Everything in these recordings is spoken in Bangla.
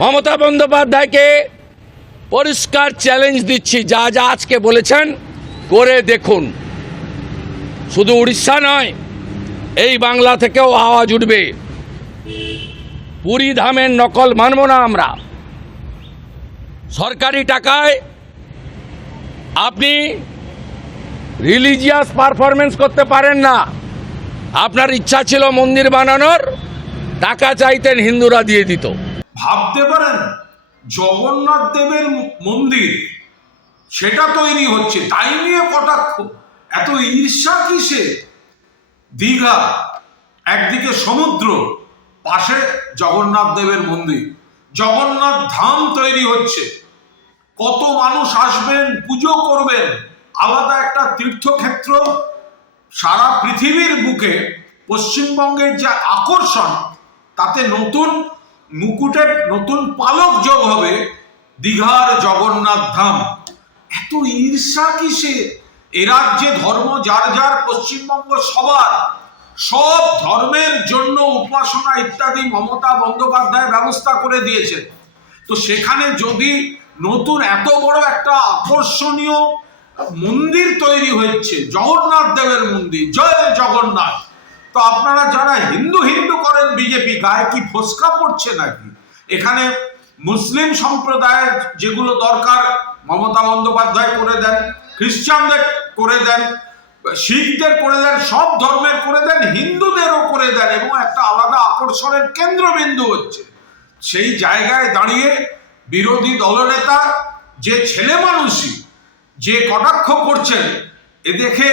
মমতা বন্দ্যোপাধ্যায়কে পরিষ্কার চ্যালেঞ্জ দিচ্ছি, যা যা আজকে বলেছেন করে দেখুন। শুধু উড়িষ্যা নয়, এই বাংলা থেকেও আওয়াজ উঠবে। পুরী ধামের নকল মানব না আমরা। সরকারি টাকায় আপনি রিলিজিয়াস পারফরমেন্স করতে পারেন না। আপনার ইচ্ছা ছিল মন্দির বানানোর, টাকা চাইতেন, হিন্দুরা দিয়ে দিত। ভাবতে পারেন জগন্নাথ দেবের মন্দির সেটা তৈরি হচ্ছে, তাই নিয়ে কটাক্ষ, এত ঈর্ষা কিসে? দীঘা একদিকে সমুদ্র, পাশে জগন্নাথ দেবের মন্দির, জগন্নাথ ধাম তৈরি হচ্ছে। কত মানুষ আসবেন, পুজো করবেন, আলাদা একটা তীর্থক্ষেত্র। সারা পৃথিবীর বুকে পশ্চিমবঙ্গের যে আকর্ষণ, তাতে নতুন মুকুটের নতুন পালক যোগ হবে দীঘার জগন্নাথ ধাম। এত ঈর্ষা কিসে? এ রাজ্যে ধর্ম যার যার, পশ্চিমবঙ্গ সবার, সব ধর্মের জন্য উপাসনা ইত্যাদি মমতা বন্দ্যোপাধ্যায় ব্যবস্থা করে দিয়েছেন। তো সেখানে যদি নতুন এত বড় একটা আকর্ষণীয় মন্দির তৈরি হচ্ছে, জগন্নাথ দেবের মন্দির, জয় জগন্নাথ, তো আপনারা যারা হিন্দু হিন্দু করেন বিজেপি, গায়ে কি ফোসকা পড়ছে নাকি? এখানে মুসলিম সম্প্রদায়ের যেগুলো দরকার মমতা বন্দ্যোপাধ্যায় করে দেন, খ্রিস্টানদের করে দেন, শিখদের করে দেন, সব ধর্মের করে দেন, হিন্দুদেরও করে দেন, এবং একটা আলাদা আকর্ষণের কেন্দ্রবিন্দু হচ্ছে। সেই জায়গায় দাঁড়িয়ে বিরোধী দলনেতা যে ছেলে মানুষই যে কটাক্ষ করছেন, এ দেখে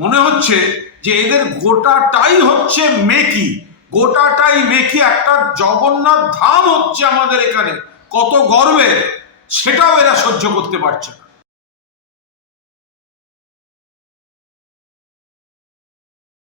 মনে হচ্ছে যে এদের গোটাটাই হচ্ছে মেকি, গোটাটাই মেকি। একটা জগন্নাথ ধাম হচ্ছে আমাদের এখানে, কত গর্বে, সেটাও এরা সহ্য করতে পারছে না।